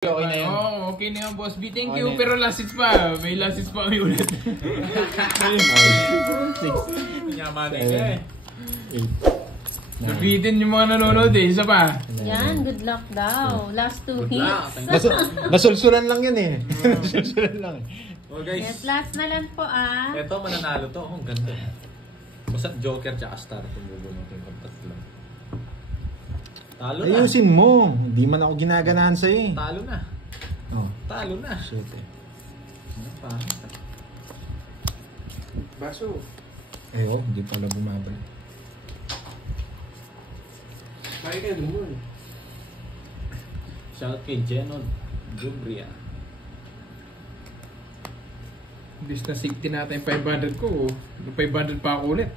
Okay na yun. Oo, okay na yun, Boss B. Thank you. Pero last hits pa. May last hits pa kami ulit. 6. Yaman eh. 8. Nabitin yung mga nanonood eh. Isa pa. Yan, good luck daw. Last 2 hits. Nasulsulan lang yan eh. Nasulsulan lang eh. Oh guys, Yes, last na lang po ah. eto mananalo to. Oh, ang ganda. Basta Joker tsaka Star itong bubunutin ko tatlo. Talo na. Ayusin mo. Hindi man ako ginaganahan sa'yo eh. Talo na. Oh. Talo na. Shit eh. Ano pa? Baso. Eh oh, hindi pala bumabalik. Kaya ka naman. Shout kay Jenon Jubria. Imbis na 60 natin yung 500 ko. 500 pa ako ulit.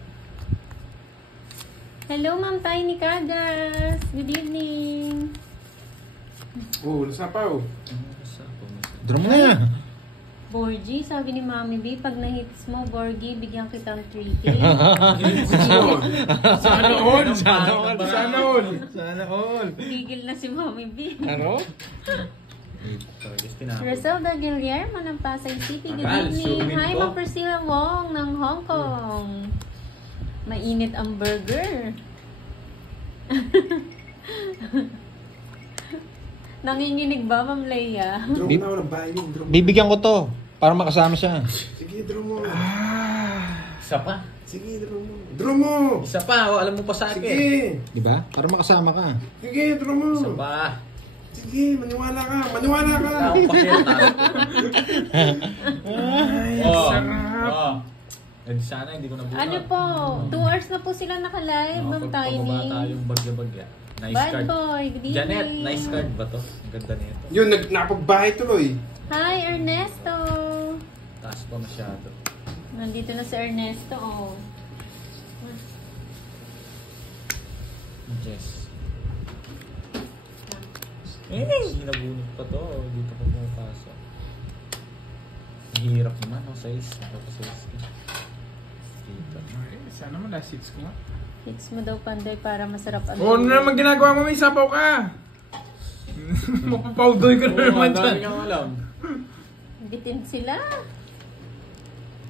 Hello, Ma'am Tiny Kagas. Good evening. Oh, nasapaw. Draw mo na. Borgie, sabi ni Mami B, pag na-hits mo, Borgie, bigyan kitang 3K. Sana all. Sana all. Sana all. Sana all. Tigil na si Mami B. Ano? Roselda Guillermo ng Pasay City. Good Aral, evening. sumin Hi, ko. Ma'am Priscilla Wong ng Hong Kong. Mainit ang burger. Nanginginig ba, Ma'am Leia? Draw mo na ako ng bahay niyo. Draw mo. Bibigyan ko to para makasama siya. Sige, draw mo. Isa pa. Sige, draw mo. Draw mo! Isa pa. Oh, alam mo pa sa akin. Sige! Di ba? Para makasama ka. Sige, draw mo! Isa pa. Sige, maniwala ka! Maniwala ka! Ako pakita. Oh. sarap. Oh. Eh, sana hindi ko nabuhat. Ano po? 2 hours na po sila naka-live, Ma'am Tiny. Pagpababa tayong bagya-bagya. Nice Bad card. boy, good evening. Janet, nice card ba to? Ang ganda nito. Yun, napagbahay tuloy. Hi, Ernesto. Taas pa masyado. Nandito na si Ernesto, oh. Yes. Sinabunot pa to. Dito pa pumapasok. Ang hirap naman, no? Size. Nakapasize ka. Dito. Ay, sana mo last hits ko nga. Hits mo daw, Pandoy, para masarap ang... Oh, ano naman ginagawa mo? May sapaw ka. Mapapawdoy ka na naman dyan. Ang alam. Bitin sila.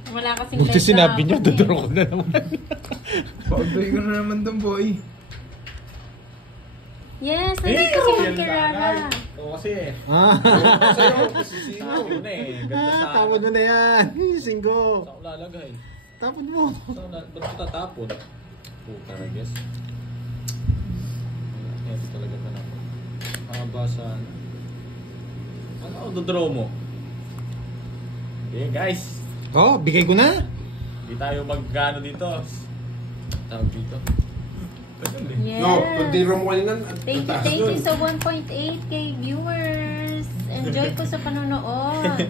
Wala kasing Buti live sinabi niya, kahapon, eh. duduro ko na naman. Pawdoy ka na naman doon, boy. Yes, nandito si Ma'am Kirara. Oo kasi eh. Ah, Sa'yo, kasi sino? Sabi mo na eh. Ganda sa akin. tapon mo na yan. Singgo. Saan ko lalagay? Tapon mo. Ba't ko tatapon? Puta na guess. Ito talaga pa naman. Makabasa na. Ano ako dodraw mo? Okay guys. Oh, bigay ko na. Hindi tayo mag-gano dito. Tawag dito. Yes. No, kung draw mo kanina, Thank you sa 1.8k viewers. Enjoy po sa panonood.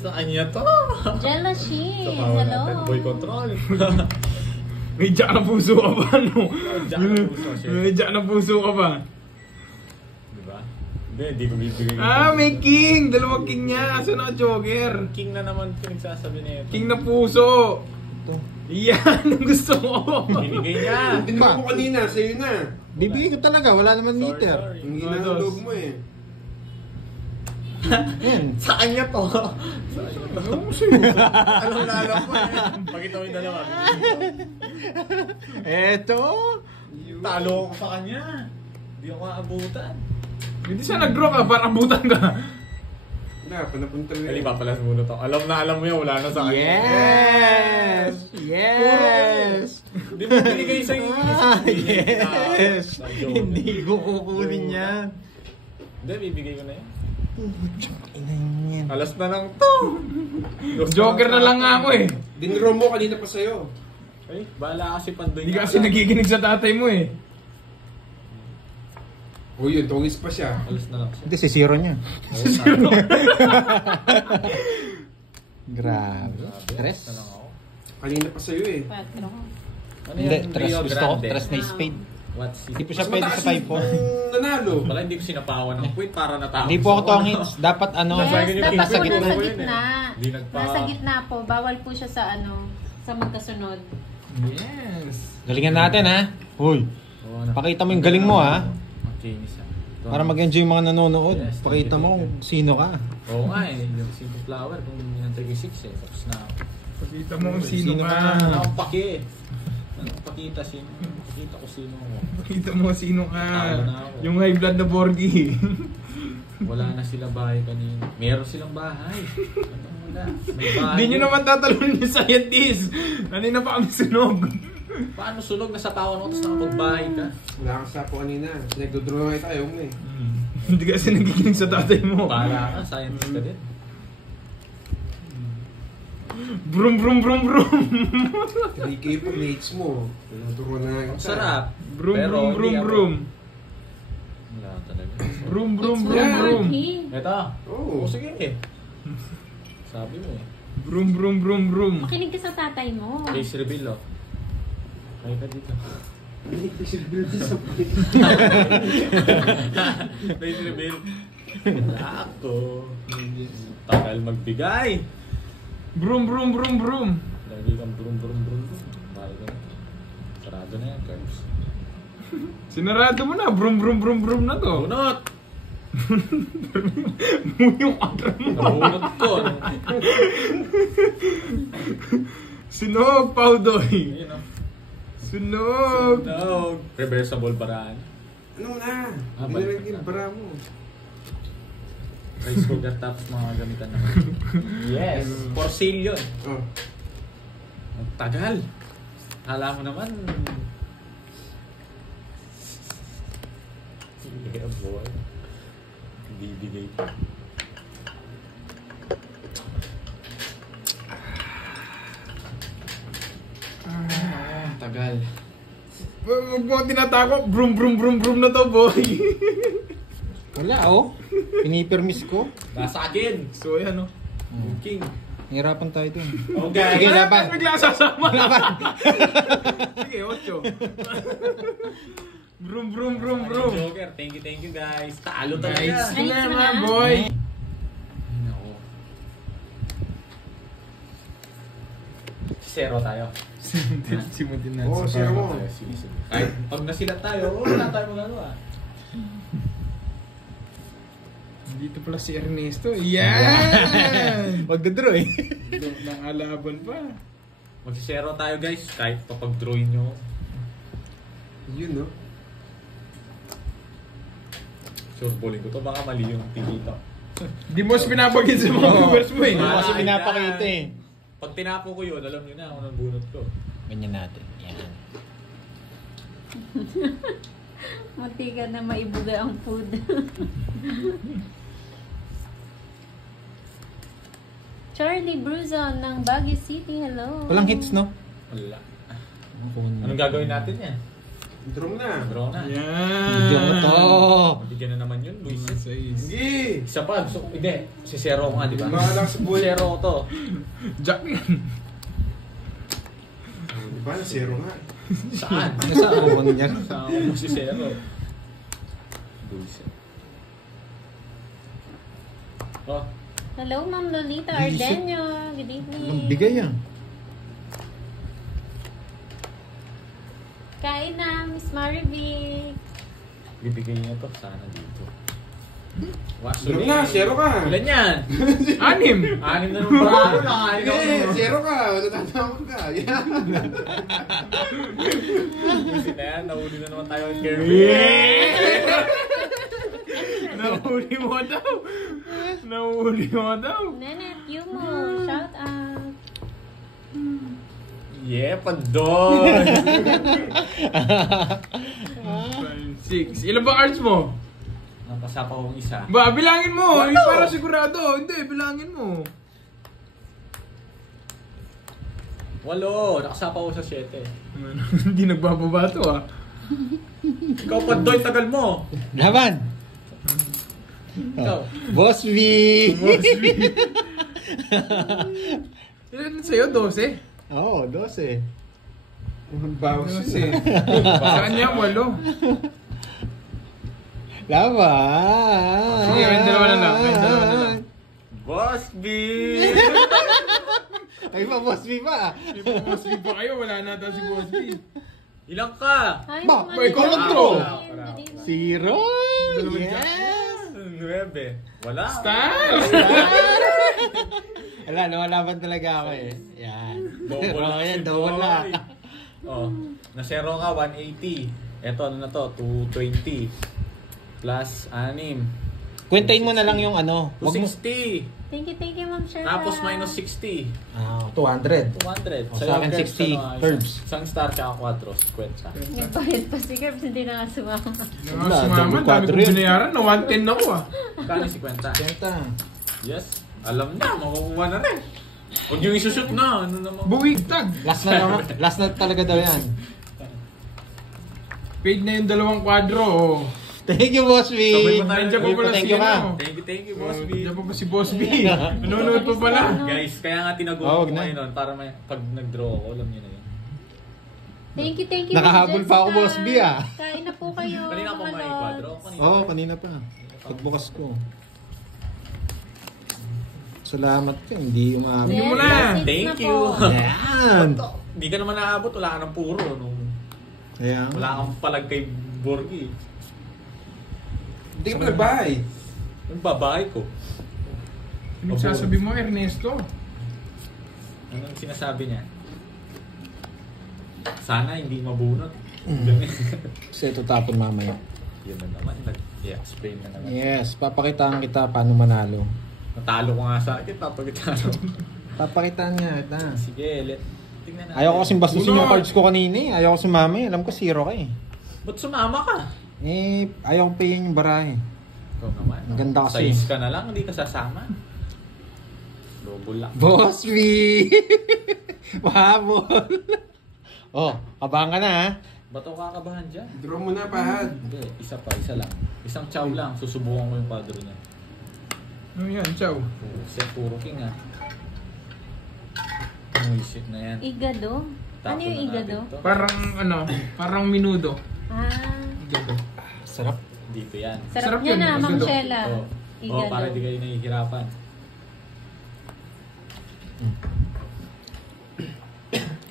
Saan niya to? Jella Sa Sheen, power hello. natin. Boy control. May jack na puso ka pa, no? Jack na puso, shit. May jack na puso ka pa. Diba? Hindi ko bibigay. May king! Dalawang king niya. Asa na Joker? King na naman pinagsasabi na ito. King na puso. Ito. Yan ang gusto mo. Binigay niya. Tinraw mo kanina, sa'yo na. Bibigay ko talaga. Wala naman Sorry, meter. sorry. Ang ina ng loob mo eh. Yan. Sa kanya to. Ano mo sa'yo? Alam na alam ko eh. Pakita mo yung dalawa. Eto. Talo ako sa kanya. Hindi ako maabutan. Hindi siya nag-draw ka para abutan ka. Wala, panapunta rin. Kali papalas muna to. Alam mo yan. Wala na sa kanya. Yes. Yes. Hindi mo binigay sa inyo. Ah, yes. Hindi ko kukunin yan. Hindi, bibigay ko na yan. Ina yan. Alas na lang to. Joker na lang nga ako eh. Dinraw mo kanina pa sa'yo. Ay, bahala kasi Pandoy. Hindi ka kasi nagiginig sa tatay mo eh. O yun, tungis pa siya. Alas na lang siya. Hindi, si zero niya. Oo, talo. Grabe. Tres? Na lang ako. Kanina pa sa'yo eh. Patro. Ano Hindi, yan? tres. Rio Gusto ko. Grande. Tres na spade. What's Hindi it? po siya pwede sa 5-4. Nanalo. Wala, hindi ko sinapawan ng queen para natapos. Hindi po ako tongits. Dapat ano. Yes, dapat po nasa nasa gitna. gitna. Hindi nagpa- Nasa gitna po. Bawal po siya sa sa magkasunod. Yes. Galingan natin ha. Uy. Oo, Pakita mo yung galing mo ha. Makinis ha. Para mag-enjoy yung mga nanonood. Yes, Pakita mo kung sino ka. Oo nga eh, yung Simple Flower, kung hinantay ko 6 eh, tapos na ako. Pakita mo kung sino Sino ka. ka? Wala akong paki eh. Pakita sino, pakita ko sino ako. Pakita mo kung sino ka. Talo na ako. Yung high blood na Borgie. Wala na sila bahay kanina. Meron silang bahay. Anong wala? May bahay. Hindi nyo naman tatalunin yung scientist. Kanina pa kami sunog. Paano sunog? Nasa pawan mo, tapos nakapagbahay ka. Wala kang sapo kanina. Nagdodraw kayo tayo mo eh. Hindi kasi nagiginig sa tatay mo. Bahala ka, scientist ka din. Brum brum brum brum. 3K pa mates mo. Nagdodraw na nga Ang kita. sarap. Brum Pero brum hindi brum ako- brum. Wala talaga. Brum brum It's brum brum. Borgie. Ito. Oo. O sige eh. Sabi mo eh. Brum brum brum brum. Makinig ka sa tatay mo. Face reveal oh. Kaya ka dito. Face reveal. Ako. Tagal magbigay. Brum brum brum brum. Lagi kang brum brum brum brum. Mahal ka na. Sarado na yan, Curbs. Sinarado mo na. Brum brum brum brum na to. Bunot! Yung katra mo. Nabunot ko. Sinog, Paudoy. Ayun oh. Sunog. No. Reversible baraan. Ano mo na? Ah, Hindi balik na yung bara mo. Rice cooker tapos mga gamitan naman. Yes. For sale yun. Oh. Ang tagal. Hala mo naman. Yeah, boy. Bibigay pa. Tagal. Huwag mo tinatakot. Brum brum brum brum na to, boy. Wala oh. Pinipermis ko. Nasa akin. So, ayan o. King. Hirapan tayo dun. Okay. Sige, laban. Bigla sasama. Sige, 8. Brum brum brum brum. Joker. Thank you guys. Talo Nice. talaga. Sige Nice na, na. boy. Nako. Zero tayo. Simutin Oo, natin. zero mo. Sige, sige. Kahit pag nasilat tayo, wala tayo magagawa. Dito pala si Ernesto. Yan! Magdadraw eh. Nakalaban pa. Magsisero tayo guys. Kahit papag-drawin nyo. Yun no? Sure, bowling ko to. Baka mali yung tili to. Di mo pinapagin sa mga viewers mo eh. Hindi mo kasi Ay, pinapakita eh. Pag tinapo ko yun, alam nyo na ako ng bunot ko. Ganyan natin. Yan. Munti ka na maibuga ang food. Charlie Bruzon ng Baguio City, hello. Walang hits no? Wala. Anong gagawin natin yan? Draw na. Draw na. Video Yan. ko to. Mabigyan na naman yun, Luis. Sige! Isa pa, gusto ko. Hindi, si Zero ko nga, di ba? Bahala ka sa buhay. Zero ko to. Jack yan. Di ba? Zero nga. Saan? Nasa awang niya. Saan mo si Zero? Luis. Oh, Hello, Ma'am Lolita Visit. Ardenio. Good evening. Ang bigay ah. Kain na, Miss Marivic. bibigay niya to. Sana dito. Draw na, zero ka. Ilan yan? 6. 6 na nung paralo na. Hindi, zero ka. Natatawag ka. Yan. Kasi na yan, nahuli na naman tayo kay Kirby. Nahuli mo daw. Nahuli mo daw. Nenet Yumo, shout out. Yeah, pandon! 6. Ilan ba cards mo? Napasapa kong isa. Ba, bilangin mo. Walo. Hindi para sigurado. Hindi, bilangin mo. 8. Nakasapa ko sa 7. Hindi nagbababa to ah. Ikaw, Pandoy, tagal mo. Laban! Ikaw. Boss V! Ilan sa'yo? 12? Oo, 12. Bawas yun eh. Sa kanya, 8. Laban! Sige, may dalawa na lang, may dalawa na lang. Boss B! Ay pa, Boss V pa! May Boss B pa kayo, wala na ata si Boss B. Ilang ka? Ay, Ba, naman ikaw yun. nag-draw. Dali mo. Zero! Dalawa Yes! 9. Wala. Stars! Wala, nawalaban talaga ako eh. Yan. Double Oo, lang yan, si double boy. na. Oh, na-zero ka, 180. Eto, ano na to? 220. Plus 6. Kwentahin mo na lang yung ano. Wag mo. 260. Thank you, Ma'am Sherpa. Tapos minus 60. 200. 200. O, sa akin, 60 curbs. Isang star tsaka 4. 50. Nagbayad pa si Curbs, hindi na nga sumama. Sumama, dami double kong binayaran. Na 110 ako ah. Kano 50? Kwenta. Yes. Alam niya, makukuha na rin. Huwag yung isushoot na. Ano naman? Buwigtag. Last na naman. Last na talaga daw yan. Paid na yung 2 kwadro. Oh. Thank you, Boss B. Sabay pa tayo. Nandiyan pa pala Thank si you ka. ano. Thank you, Boss B. Nandiyan pa si Boss B. Nanonood pa pala. Guys, kaya nga tinago Oh, ko wag na. ngayon nun para may, pag nag-draw ako, alam niyo na yun. Thank you, Ma'am Nakahabol pa ako, Jessica. Boss B, ah. Kain na po kayo. Kanina pa mga may lods. kwadro. Kanina. Oo, kanina pa. Pagbukas ko. Salamat ka, hindi umabot. Hindi mo Yes, na. last hits Thank na you. po. Yan! Hindi ka naman naabot, wala ka ng puro. No? Kaya, Wala kang palag kay Borgie. Hindi ka pa nagbahay. Yung babae ko. Anong sasabi mo, Ernesto? Anong sinasabi niya? Sana hindi mabunot. kasi ito tapon mamaya. Yun na naman. Nag-explain na naman. Yes, papakitaan kita paano manalo. Natalo ko nga sa akin, papagitalo. Papakitaan niya kita. Sige, tingnan natin. Ayaw ko kasing bastusin yung Bunot. cards ko kanina eh. Ayaw ko sumama eh. Alam ko zero ka eh. Ba't sumama ka? Eh, ayaw kong payin yung barahe. Ikaw naman. Ang ganda kasi. Size ka na lang, hindi ka sasama. Lobo lang. Boss V! Mahabol! Oh, kabahan ka na ha? Ba't ako kakabahan dyan? Draw mo na, Pahad. Hindi, isa lang. Isang chow lang, susubukan ko yung quadro niya. Ano yan, chow? Siya puro king ah. Bullshit na yan. Igado? Ano Tapon yung na igado? natin to. Parang minudo. Ah, Igado. Sarap. Dito yan. Sarap sarap niya yun, na, Ma'am igado. Shella. Oh, Igado. para di kayo nahihirapan.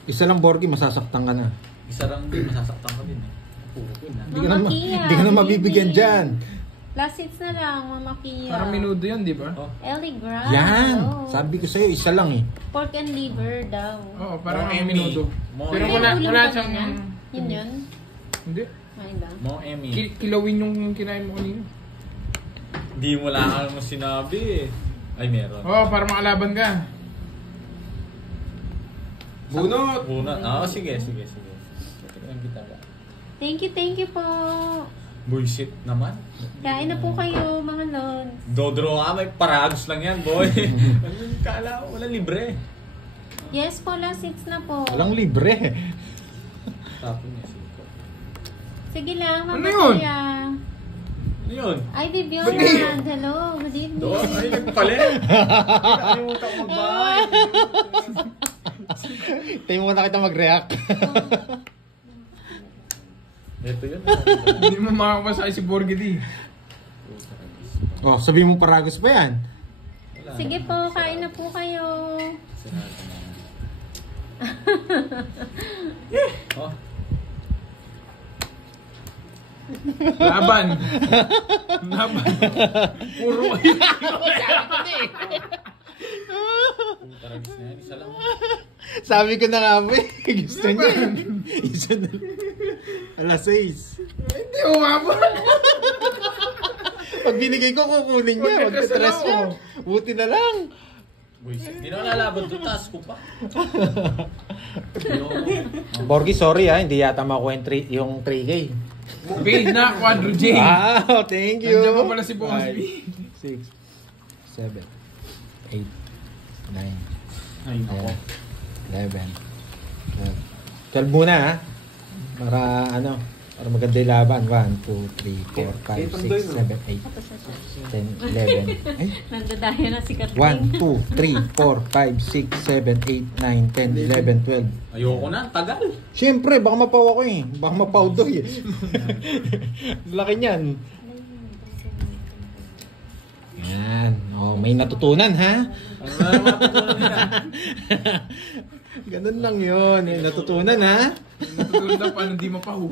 Isa lang Borgie, masasaktan ka na. Isa lang din, masasaktan ko din eh. Puro king ah. Hindi ka na, Mama Kia, hindi ka na mabibigyan baby. dyan. Last hits na lang, Mama Kia. Parang minudo yun, di ba? Oh, Ellie Grant. Yan! Oh. Sabi ko sa'yo, isa lang eh. Pork and liver daw. Oo, parang Mo ang Emmy. minudo. Mo Pero Emmy. wala, Ulam wala kanina? siyang... Yun yun? Hindi. Ay lang. Mo Emmy. Kilawin yung kinain mo kanina. Di mo lang mo sinabi eh. Ay, meron. Oo, para makalaban ka. Bunot! Bunot. Ah, sige. Tingnan kita ba? Thank you po. Bullshit naman. Kain na po kayo, mga lods. Dodro ka, may paragos lang yan, boy. Anong kala ko? Wala libre. Yes po, last hits na po. Walang libre. Tapos niya, siko. Sige lang, Mama Ano yun? Kia. Ano yun? Ay, Bibionand. Hello, good evening. Doon, ay, nagpalit. Nakalimutan ko magbahay. Tayo mo na kita mag-react. Ito yun. Hindi mo makakapasay si Borgedy. Oh, sabi mo paragos pa yan. Wala. Sige po, kain na po kayo. Sinabi na. Oh, Laban. Puro kayo. paragos na yan. Isa lang. Sabi ko na nga ba eh. Gusto niya. Isa na. Alas 6. Hindi umabot. Pag binigay ko, kukunin niya. Huwag ka Magka-stress kasalaw. mo. Buti na lang. Bullshit. Hindi na lalaban doon. Taas ko pa. Borgie, sorry ha. Hindi yata makuha yung 3K. Paid na, Quadro J. Wow, thank you. Nandiyan pa pala si Boss B. 6, 7, 8, 9, Ay, nako. 11, 12. 12 muna ha. Para ano, para maganda yung laban. 1, 2, 3, 4, 5, 6, 7, 8, Tapos na siya. 10, 11. Ay, Nandadayo na si Kating. 1, 2, 3, 4, 5, 6, 7, 8, 9, 10, 11, 12. Ayoko na. Tagal. Siyempre, baka mapaw ako eh. Baka mapawdoy eh. Laki niyan. Yan. Oh, may natutunan ha? Ano na naman matutunan nila? Ganun lang yun. May natutunan ha? Natutulog na paano di mapahu.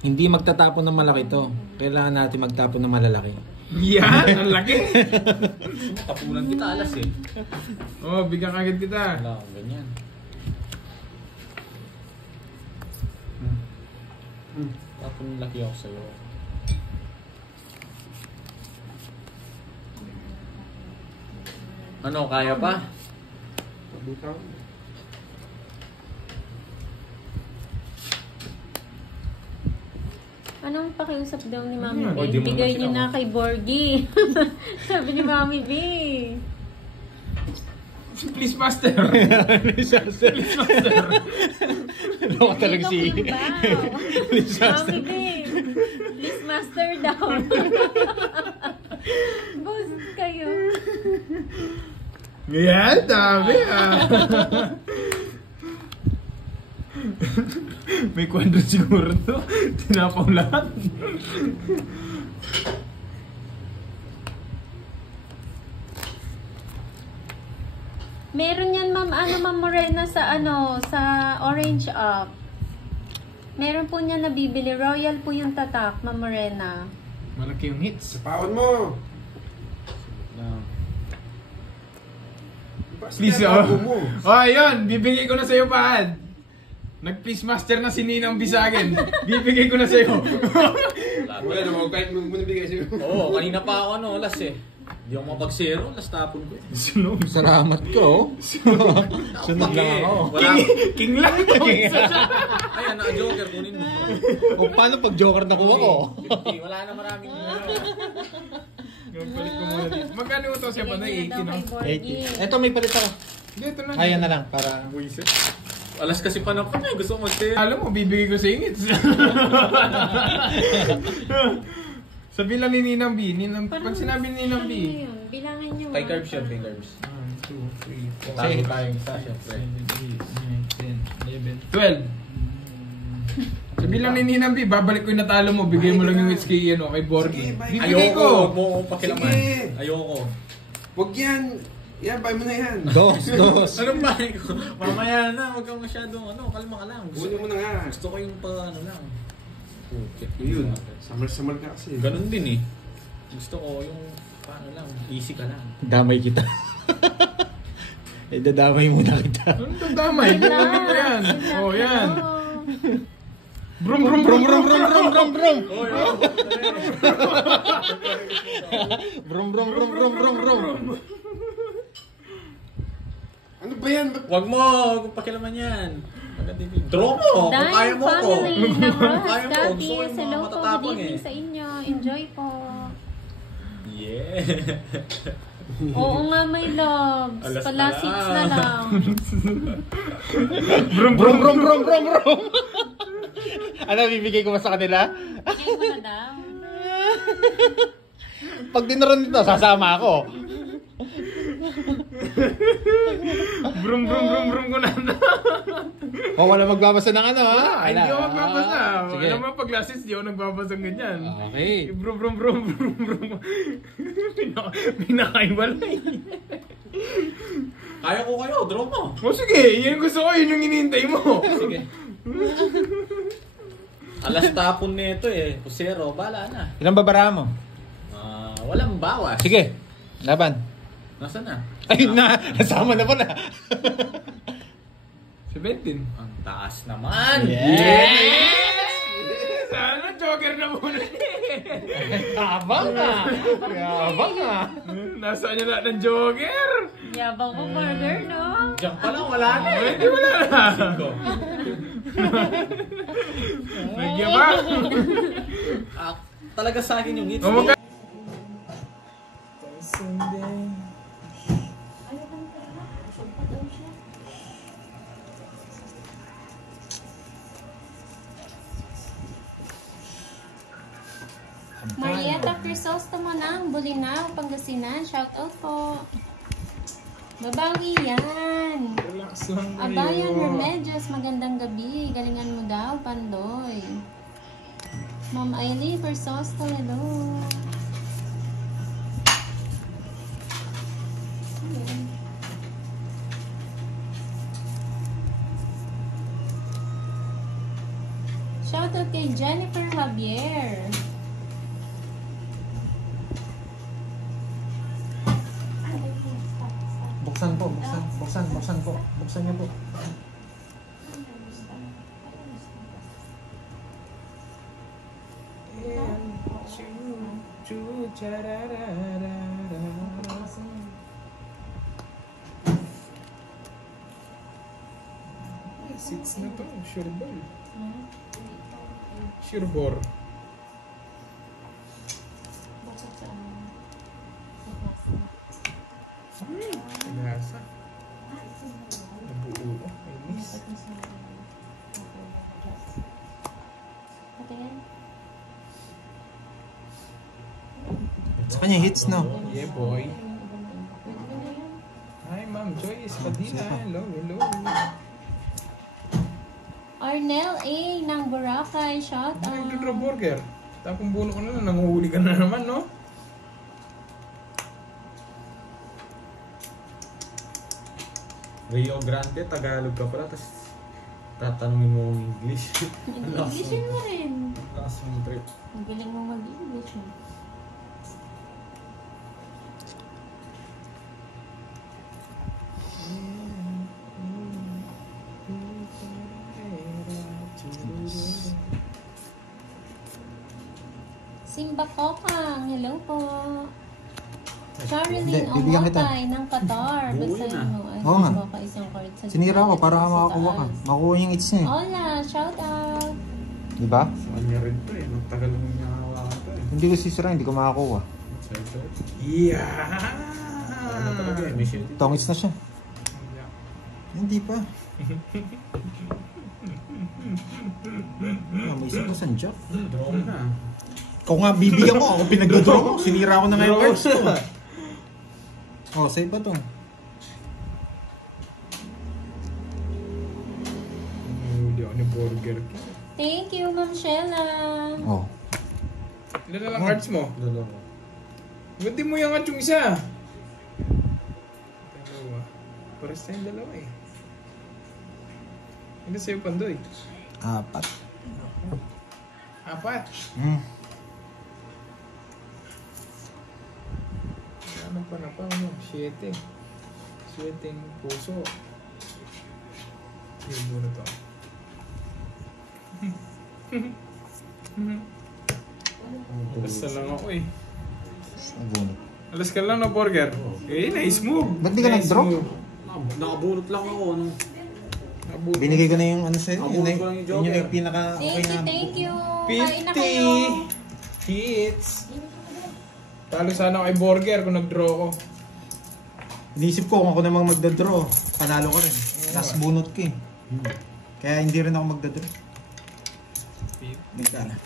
Hindi magtatapon ng malaki to. Kailangan natin magtapon ng malalaki. Yan, ang laki. Tapunan kita alas eh. Oh, bigyan kagad kita. Wala akong ganyan. Tapon laki ako sa'yo. Ano, kaya pa? Butaw. Anong pakiusap daw ni Mami Ano B? yan? Oh, di mo Bigay naman niyo na kay Borgie. Sabi ni Mami B. Please, master. Please, master. Ano ka talaga si... Please, master. Mami B. Please, master daw. Boss kayo. Ngayon, dami ah. May kwadro siguro to. Tinapaw lahat. Meron yan, Ma'am Morena sa sa Orange Up. Meron po niya nabibili. Royal po yung tatak, Ma'am Morena. Malaki yung hits. Sapawan mo. Please, mo. Oh, ayun. Bibigay ko na sa'yo, Paan. Nag-please master na si Ninang Bisagin. Bibigay ko na sa'yo. Wala naman, kahit mo nabigay sa'yo. Oo, kanina pa ako alas eh. Hindi ako mapag-zero, last tapon ko eh. Sunod. Salamat ko. Sunod lang ako. Wala. King lang to. Ayan, naka-joker, kunin mo. O paano pag joker nakuha ko? 50, wala na maraming Balik ko muna dito. Magkano ito siya pa na? 80 no? 80. Eto may palit ako. Dito na. Ayan na lang para... Alas kasi pa na pa eh, gusto ko mag-zero. Alam mo, bibigay ko sa ingits. Sabi lang ni Ninang B. Pag sinabi ni Ninang B. Bilangin niyo. Kay Carbs yun, kay Carbs. 1, 2, 3, 4, Tago tayong isa, syempre. 7, 8, 9, 10, 11. Sabi lang ni Ninang B, babalik ko yung natalo mo, bigay mo lang yung hits kay, kay Borgie. Sige, bye. Bibigay Ayoko, ko. huwag mo akong pakilaman. Sige. Ayoko. Huwag yan. Yan, buy mo na yan. Dos. Anong bahay ko? Mamaya na, huwag kang masyadong kalma ka lang. Kunin mo na nga. Gusto ko yung lang. Yun. Samar-samar ka kasi. Ganun din eh. Gusto ko yung lang, easy ka lang. Damay kita. Dadamay muna kita. Ano itong damay? Bukunin ko yan. Oh, yan. Brum, Brum brum brum brum brum brum brum. Brum brum brum brum brum brum. Ano ba yan? Huwag mo, huwag pakilaman yan. Draw mo, kung kaya mo ko. family ng Rojas Kaya mo, gusto ko Daddies. yung mga Hello po, good matatapang evening eh. sa inyo. Enjoy po. Yeah. Oo nga, my loves. Alas Pala na 6 na lang. lang. Brum brum brum brum brum brum. Ano bibigay ko ba sa kanila? Bigay mo na daw. Pag dinaron dito, sasama ako. Brum, brum, brum, brum ko na. O wala magbabasa ng ano ha? Ay, hindi ako magbabasa. Sige. Alam mo, pag last hits, di ako nagbabasa ng ganyan. Okay. Brum, brum, brum, brum, brum. Pinakaibalay. Kaya ko kayo, draw mo. O sige, yan gusto ko, yun yung hinihintay mo. Sige. Alas tapon nito eh. Pusero, bala na. Ilang babara mo? Walang bawas. Sige, laban. Nasaan na? Ayun na, nasama na pala. 17. Ang taas naman. Yes! Sana joker na muna. Yabang ka. Yabang ka. Nasaan niya lahat ng joker? Yabang ko, burger, no? Diyan pa lang, wala na eh. Hindi wala na. Nagyabang. Talaga sa akin yung hits. O, magka- Marietta Crisostomo ng Bulinaw, Pangasinan. Shout out po. Babawi yan. Relax lang kayo. Abayan Remedios, magandang gabi. Galingan mo daw, Pandoy. Ma'am Ailey Crisostomo, hello. kay Jennifer Javier. Buksan po, buksan po. Buksan niyo po. Six na to, sure ball. Sure ball. Nasa. Nabuo. Ay, miss. Sa kanya hits, no? Yeah, boy. Hi, Ma'am Joyce Padilla. Hello, hello. Arnel A. ng Boracay. Shout Ay, out. Dudro Burger. Tapong buno ko na lang, nanguhuli ka na naman, no? Rio Grande, Tagalog ka pala, tapos tatanungin mo ang English. Mag-Englishin mo rin. Lakas mong trip. Ang galing mo mag-English. Simba Kokang, hello po. Charlene bibigyan kita. Omotay ng Qatar. Basahin mo. Ay, Oo nga. baka isang card sa Sinira ko para sa makakuha ka. taas. Makuha yung hits niya eh. Hola, shout out. Diba? Sa kanya rin to eh, magtagal nung hinahawakan to eh. Hindi ko sisira, hindi ko makakuha. Yeah! Ano talaga eh, mission. Tongits na siya. Hindi pa. May isa ko sanjak. Draw na. Ikaw nga, bibigyan mo. Ako pinagdodraw ko. Sinira ko na nga yung cards ko. Oh, save ba to? Hindi ako ni Burger. Thank you, Ma'am Shella. Oh. Ilan na lang cards mo? Dalawa. Ba't di mo yung yung isa? Dalawa. Pares tayong dalawa eh. Ano sa'yo, Pandoy? 4. 4. Ano pa na pa mo? 7. 7 puso. Yung muna to. Alas na lang ako eh. Nabunot. Alas ka lang na burger. Eh, nice move. Ba't di ka Nice nag-draw? move. Nakabunot lang ako. Ano? Nabunot. Binigay ko na yung ano sa'yo. Abunot Yun ko lang yung yun yung joker. pinaka okay na. Thank you. Kain na kayo. 50 hits. Talo sana kay burger kung nag-draw ko. Inisip ko kung ako namang magdadraw. Panalo ka rin. Last bunot ka eh. Kaya hindi rin ako magdadraw. Nagkala.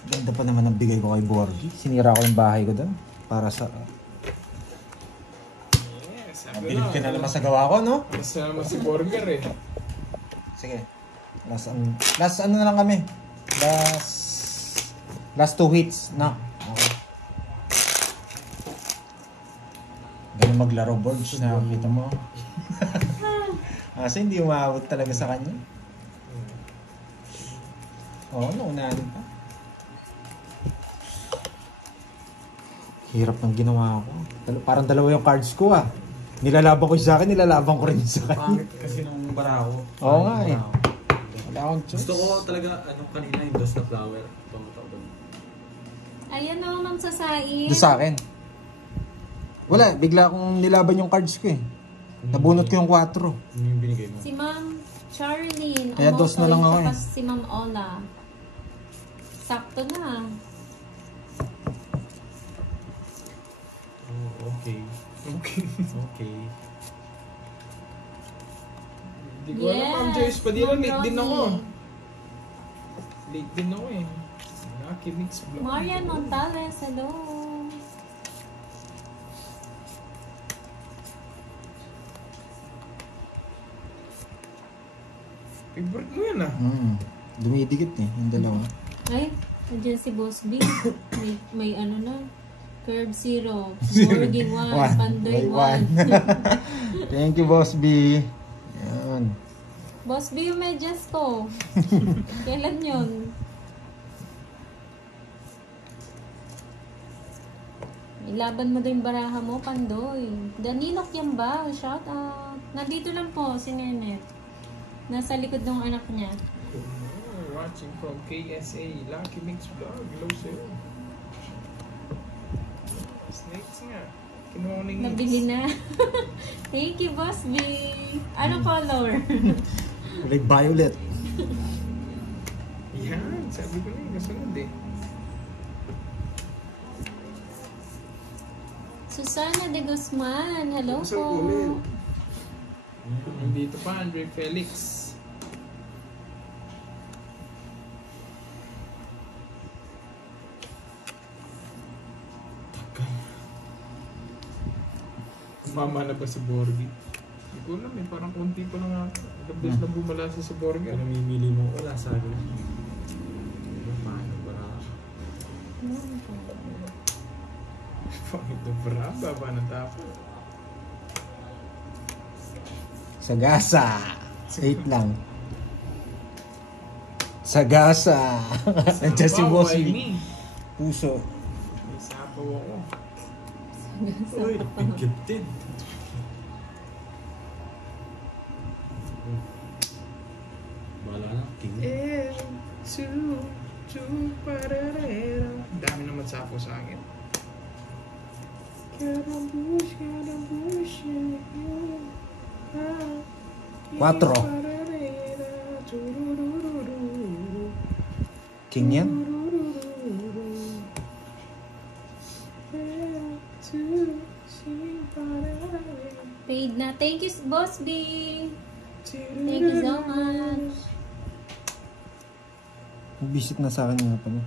Ganda pa naman ang bigay ko kay Borgie. Sinira ko yung bahay ko doon. Para sa... Yes, sabi Bilib ka na naman sa gawa ko, no? Alas na naman si burger eh. Sige. Last ano na lang kami. Last 2 hits. Na. Okay. Ganun maglaro boards na kita mo. Kasi hindi umawag talaga sa kanya. Oo, naunahan pa. Hirap ng ginawa ko. Parang dalawa yung cards ko ah. Nilalaban ko sa akin, nilalaban ko rin sa kanya. Pangit kasi nung barako. Oo nga eh. Wala akong choice. Gusto ko talaga, ano kanina yung dos na flower. Tumatak doon. Ayan o, Ma'am Sasain. Doon sa akin. Wala, bigla akong nilaban yung cards ko eh. Nabunot ko yung 4. Ano yung binigay mo? Si Ma'am Charlene. Kaya dos na lang ako eh. Tapos si Ma'am Ola. Sakto na. Oh, okay. Okay. Okay. Hindi ko alam, Ma'am Joyce Padilla. Ma'am Late din ako. Rosie. Late din ako eh. Lucky mix vlog. Marian Montales, hello. Favorite mo yan ah. Dumidikit eh, yung dalawa. Ay, nandiyan si Boss B. may ano na. Curve 0. Morgan 1. 1. by 1. Pandoy 1. Thank you, Boss B. Yan. Boss B yung medyas ko. Kailan yun? Ilaban mo din yung baraha mo, Pandoy. Daninok yan ba? Shout out. Nandito lang po si Nenet. Nasa likod ng anak niya. Watching from KSA, Lucky Mix Vlog. Hello sa'yo. Snakes nga. Kinuha ng Nabili na. Thank you, Boss B. Ano color? Like violet. Yan, sabi ko na yung kasunod eh. Susana de Guzman. Hello Isang po. comment. Nandito pa, Andre Felix. Mama na ba si Borgi? Hindi ko alam eh, parang konti pa lang ata. Ilang na bumala si Borgi. Kung namimili mo, wala sa akin. Paano ba? Ito bra, baba na tapo. Sagasa. 8 lang. Sagasa. Nandiyan si Boss Why B. me? Puso. May sapaw ako. Uy, gifted. Bala na, king. Pararera. Dami naman sapo sa akin. Karabush, Quatro. King yan? Paid na. Thank you, Boss B. Thank you so much. Visit na sa akin nga pala.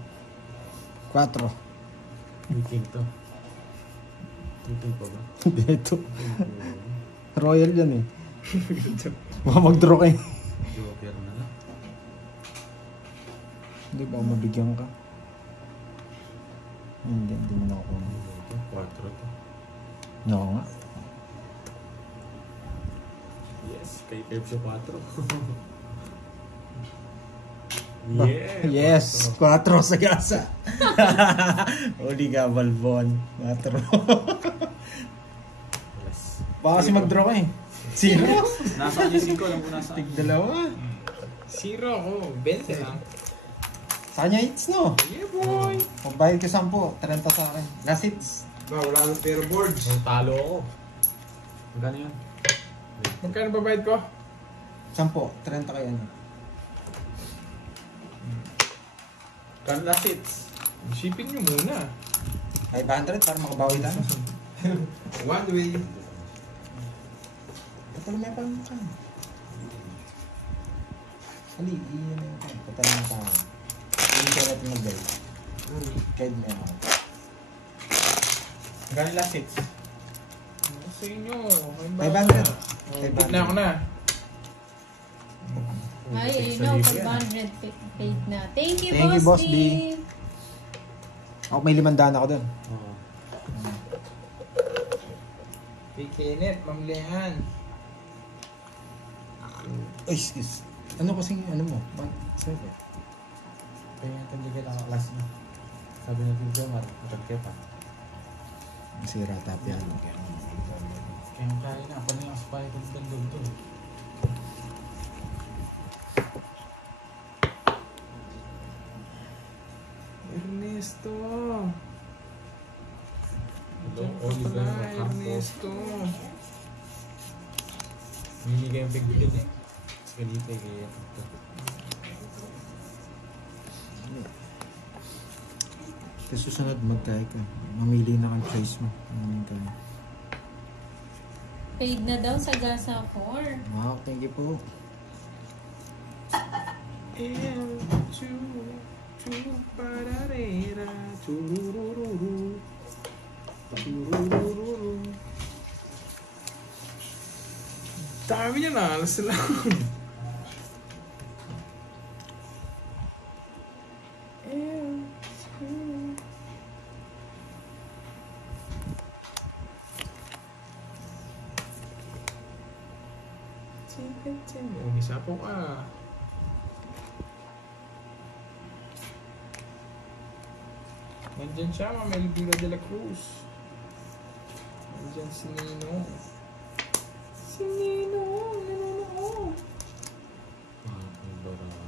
4. May king to. May king pa ba? Hindi ito. Royal yan eh. Baka mag-draw kayo. Joker na lang. Hindi ba mabigyan ka? Hindi mo nakukuha. Ito, 4 to. No nga. Yes, kay Pepsi 4. Yes, 4 sa gasa. Uli ka, Balbon. 4. Yes. Baka kasi mag-draw ka eh. 0. Nasa gising ko, alam ko nasa. Tig dalawa. 0 ako. 20 lang. Sa kanya hits no? Yeah boy. Pagbayad ka 10, 30 sa akin. Last hits. Ba, wala nang pair boards. Talo ako. Magkano yun? Magkano babayad ko? 10, 30 kayo ano. Magkano last hits? Shipping nyo muna. 500 para makabawi lang. One way. Patalo may pang ka. Hali, iyan na yung patalo may pang. Hindi ka natin mag-guide. Guide mo ako. Magkano last hits? Ano sa inyo? 500. Big na ako na. Ay, no, 500 paid na. Thank you, Thank you, Boss Boss B. B. Ako may 500 ako dun. Oo. Kay Kenneth, mamlihan. Ay, excuse. Ano kasing ano mo? Sir, Kaya hindi ka lang class mo. Sabi natin dyan, matagkaya pa. sira tap yan. Kaya kaya na, paano yung aspire ko doon to? Ernesto. Hello, Diyan ka Oliver pala, Ocampo. Ernesto. Hindi kayong pigbitin eh. Mas ganito eh, kaya. Sa susunod magkaya ka. Mamili na kang choice mo. Ano kaya. Paid na daw sa Gasa 4. Wow, thank you po. Pararera, tururururu, tururururu. Dami niya na, alas lang. Umisa po ka. Nandyan siya, Ma'am Elvira de la Cruz. Nandyan si Nino. Si Nino, nanonood. Ang baraha.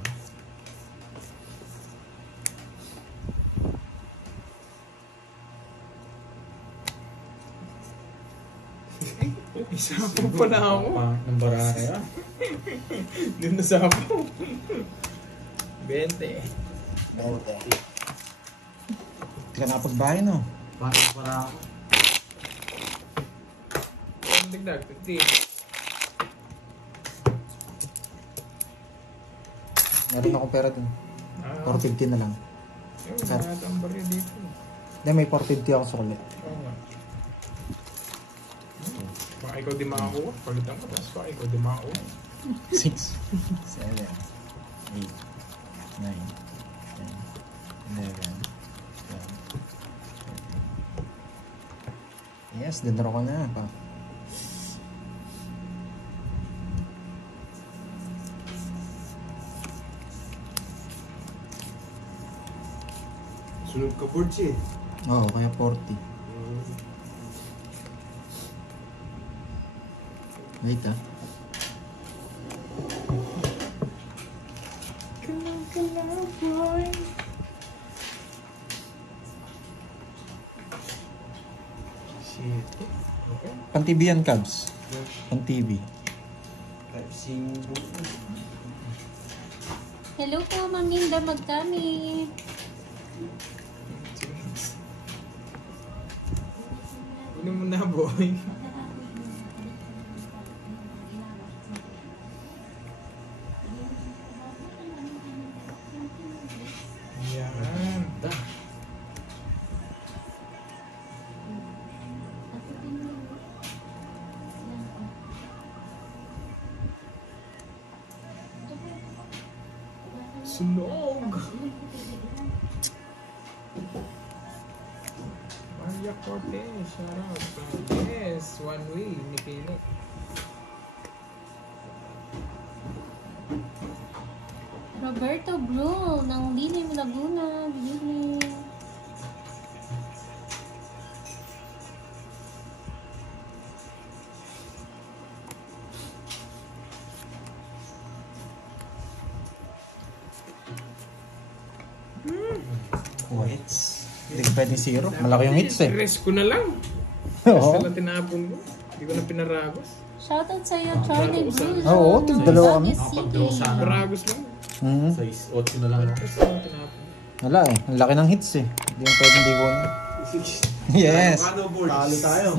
Isa po pala ako. Pangit ng baraha yan. Doon na sa ako. 20. Hindi ka nakapagbahay, no? Pangit baraha ako. Ang dagdag, 50. Meron akong pera dun. 450 na lang. Ayun, lahat ang barya dito. Hindi, may 450 ako sa kulit. Oo nga. Baka ikaw di makakuha. Palitan ko, tapos baka ikaw di makakuha. 6, 7, 8, 9, 10, 11, 12. Yes, dinaro ko na pa. Sunod ka boards eh. Oo, kaya 40. Wait ah. Boy. Shit. Okay. Pan-TV yan, Cubs. Pan-TV. Hello po, Ma'am Linda Magkami. Ano mo na, boy? Yan. Sunog! Maria Cortez, shout out. Yes, one way, Nikino. Roberto Brul ng Lilim, Laguna. Good evening. Oh, hits. Hindi ko pwedeng zero. Malaki yung hits eh. Rest ko na lang. Oo. Rest na lang tinapon ko. Hindi ko na pinaragos. Shoutout sa iyo, Charlie Brul. Oo, dalawa kami. Nakapag-draw sana. Paragos lang. Mhm. Size 8 na lang. Rest na lang tinapon. Wala eh. Ang laki ng hits eh. Hindi yung pwedeng di ko. Yes. Ano boards? Talo tayo.